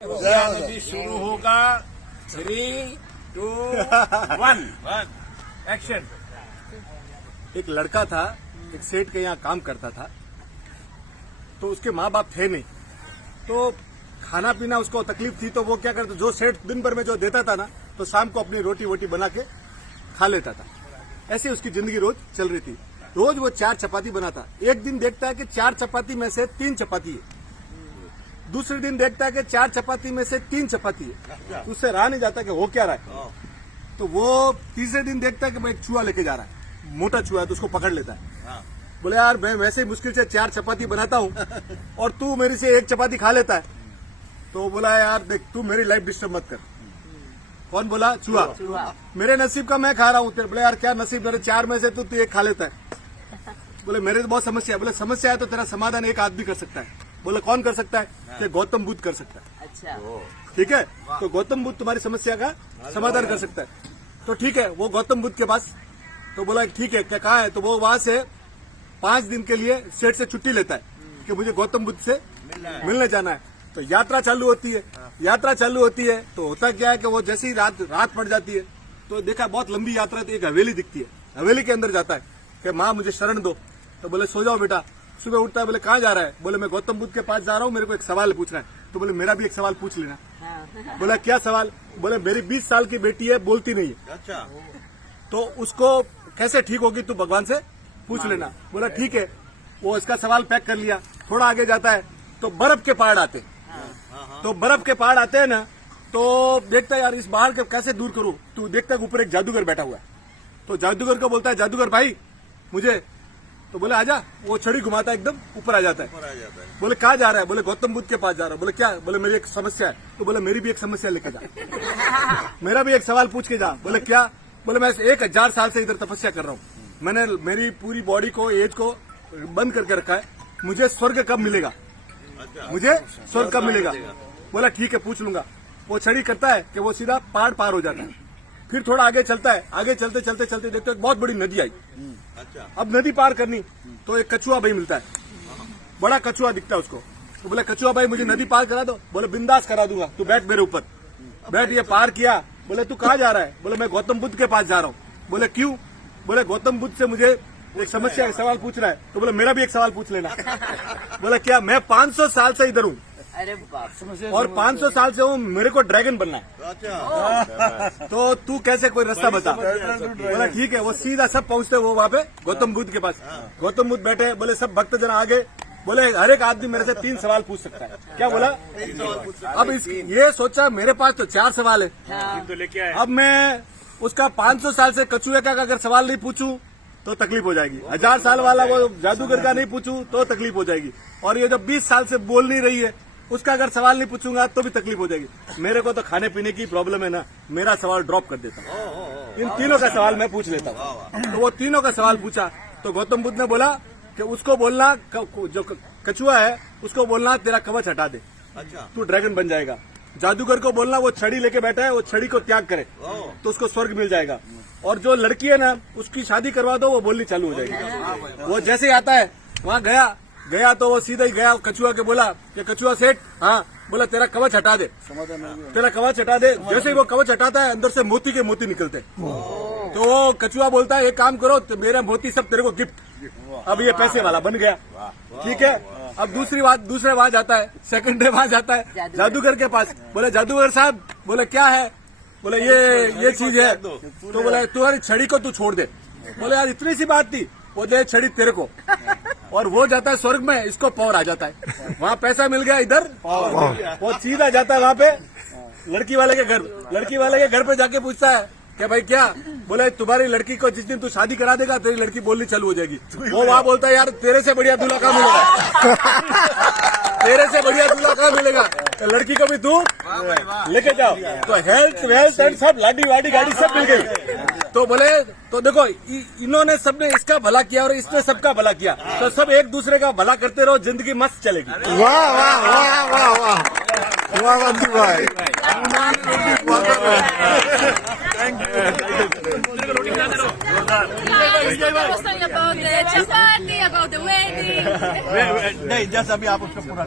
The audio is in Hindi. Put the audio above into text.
अभी शुरू होगा 3, 2, 1 एक्शन। एक लड़का था, एक सेठ के यहाँ काम करता था, तो उसके माँ बाप थे नहीं, तो खाना पीना उसको तकलीफ थी, तो वो क्या करता, जो सेठ दिन भर में जो देता था ना, तो शाम को अपनी रोटी वोटी बना के खा लेता था। ऐसे उसकी जिंदगी रोज चल रही थी। रोज वो 4 चपाती बनाता। एक दिन देखता है कि 4 चपाती में से 3 चपाती है। दूसरे दिन देखता है कि 4 चपाती में से 3 चपाती है। उससे रहा नहीं जाता कि हो क्या रहा है। तो वो तीसरे दिन देखता है कि मैं एक चूहा लेके जा रहा है, मोटा चूहा है, तो उसको पकड़ लेता है। बोले यार मैं वैसे ही मुश्किल से 4 चपाती बनाता हूँ और तू मेरी से 1 चपाती खा लेता है। तो बोला यार देख, तू मेरी लाइफ डिस्टर्ब मत कर। कौन बोला? चूहा। मेरे नसीब का मैं खा रहा हूँ। बोले यार क्या नसीब, मेरे 4 में से तू 1 खा लेता है। बोले मेरे तो बहुत समस्या है। बोले समस्या है तो तेरा समाधान एक आदमी कर सकता है। बोले कौन कर सकता है? कि गौतम बुद्ध कर सकता है। अच्छा, ठीक है, तो गौतम बुद्ध तुम्हारी समस्या का समाधान कर सकता है। तो ठीक है, वो गौतम बुद्ध के पास, तो बोला ठीक है, क्या कहा है? तो वो वहां से 5 दिन के लिए सेठ से छुट्टी लेता है कि मुझे गौतम बुद्ध से मिलने जाना है। तो यात्रा चालू होती है। तो होता क्या है कि वो जैसे ही रात पड़ जाती है, तो देखा बहुत लंबी यात्रा, तो एक हवेली दिखती है। हवेली के अंदर जाता है कि माँ मुझे शरण दो। तो बोले सो जाओ बेटा। सुबह उठता है, बोले कहाँ जा रहा है? बोले मैं गौतम बुद्ध के पास जा रहा हूँ, मेरे को एक सवाल पूछना है। तो बोले मेरा भी एक सवाल पूछ लेना। बोला क्या सवाल? बोले मेरी 20 साल की बेटी है, बोलती नहीं है। अच्छा, तो उसको कैसे ठीक होगी, तू भगवान से पूछ लेना। बोला ठीक है। वो इसका सवाल पैक कर लिया। थोड़ा आगे जाता है तो बर्फ के पहाड़ आते। तो बर्फ के पहाड़ आते हैं ना, तो देखता है यार इस पहाड़ के कैसे दूर करूं। तो देखता है ऊपर एक जादूगर बैठा हुआ है। तो जादूगर को बोलता है, जादूगर भाई मुझे। तो बोले आजा। वो छड़ी घुमाता है, एकदम ऊपर आ जाता है। बोले कहाँ जा रहा है? बोले गौतम बुद्ध के पास जा रहा है। बोले क्या? बोले मेरी एक समस्या है। तो बोले मेरी भी एक समस्या लेके जा, मेरा भी एक सवाल पूछ के जा। बोले क्या? बोले मैं 1000 साल से इधर तपस्या कर रहा हूँ, मैंने मेरी पूरी बॉडी को, एज को बंद करके रखा है, मुझे स्वर्ग कब मिलेगा? मुझे स्वर्ग कब मिलेगा? बोला ठीक है, पूछ लूंगा। वो छड़ी करता है कि वो सीधा पहाड़ पार हो जाता है। फिर थोड़ा आगे चलता है। आगे चलते देखते एक बहुत बड़ी नदी आई। अब नदी पार करनी, तो एक कछुआ भाई मिलता है, बड़ा कछुआ दिखता है उसको। तो बोला कछुआ भाई मुझे नदी पार करा दो। बोले बिंदास करा दूंगा, तू बैठ मेरे ऊपर, बैठ। ये पार किया। बोले तू कहाँ जा रहा है? बोले मैं गौतम बुद्ध के पास जा रहा हूँ। बोले क्यों? बोले गौतम बुद्ध से मुझे एक समस्या का सवाल पूछ रहा है। तो बोले मेरा भी एक सवाल पूछ लेना। बोला क्या? मैं 500 साल से इधर हूँ, अरे बाप, और 500 साल से हूँ, मेरे को ड्रैगन बनना है। तो तू कैसे कोई रास्ता बता। बोला ठीक है। वो सीधा सब पहुंचते वो वहाँ पे गौतम बुद्ध के पास। गौतम बुद्ध बैठे। बोले सब भक्त जन आगे। बोले हर एक आदमी मेरे से 3 सवाल पूछ सकता है। क्या बोला? अब ये सोचा मेरे पास तो 4 सवाल है। अब मैं उसका 500 साल से कछुए का अगर सवाल नहीं पूछूं तो तकलीफ हो जाएगी। 1000 साल वाला वो जादूगर का नहीं पूछूं तो तकलीफ हो जाएगी। और ये जो 20 साल से बोल नहीं रही है, उसका अगर सवाल नहीं पूछूंगा तो भी तकलीफ हो जाएगी। मेरे को तो खाने पीने की प्रॉब्लम है ना, मेरा सवाल ड्रॉप कर देता हूँ, इन तीनों का सवाल मैं पूछ लेता हूँ। तो वो तीनों का सवाल पूछा। तो गौतम बुद्ध ने बोला कि उसको बोलना, जो कछुआ है उसको बोलना तेरा कवच हटा दे, तू ड्रैगन बन जाएगा। जादूगर को बोलना वो छड़ी लेके बैठा है, वो छड़ी को त्याग करे तो उसको स्वर्ग मिल जाएगा। और जो लड़की है ना, उसकी शादी करवा दो, वो बोलनी चालू हो जाएगी। वो जैसे ही आता है वहाँ गया तो वो सीधा ही गया कछुआ के बोला कि कछुआ सेठ, हाँ। बोला तेरा कवच हटा दे, तेरा कवच हटा दे। जैसे ही वो कवच हटाता है, अंदर से मोती के मोती निकलते। तो वो कछुआ बोलता है एक काम करो, तो मेरा मोती सब तेरे को गिफ्ट। अब ये पैसे वाला बन गया। ठीक है। अब दूसरे वहां जाता है, सेकंड डे वहां जाता है जादूगर के पास। बोले जादूगर साहब, बोले क्या है? बोले ये चीज है। तो बोला तुम्हारी छड़ी को तू छोड़ दे। बोले यार इतनी सी बात थी। वो दे छड़ी तेरे को, और वो जाता है स्वर्ग में, इसको पावर आ जाता है। वहाँ पैसा मिल गया, इधर वो सीधा जाता है वहाँ पे लड़की वाले के घर। लड़की वाले के घर पे जाके पूछता है क्या भाई क्या? बोले तुम्हारी लड़की को जिस दिन तू शादी करा देगा, तेरी लड़की बोलनी चालू हो जाएगी। वो वहाँ बोलता है यार तेरे से बढ़िया दूल्हा कहाँ मिलेगा, तेरे से बढ़िया दूल्हा कहाँ मिलेगा, तो लड़की को भी तू लेके जाओ। तो हेल्थ वेल्थ एंड सब लाडी वाडी गाड़ी सब मिल गई। तो बोले तो देखो इन्होंने सबने इसका भला किया और इसने सबका भला किया, तो सब एक दूसरे का भला करते रहो, जिंदगी मस्त चलेगी। वाह वाह वाह वाह वाह वाह बंधु भाई। About the chapati, about the wedding. नहीं जैसा अभी आप उसका पूरा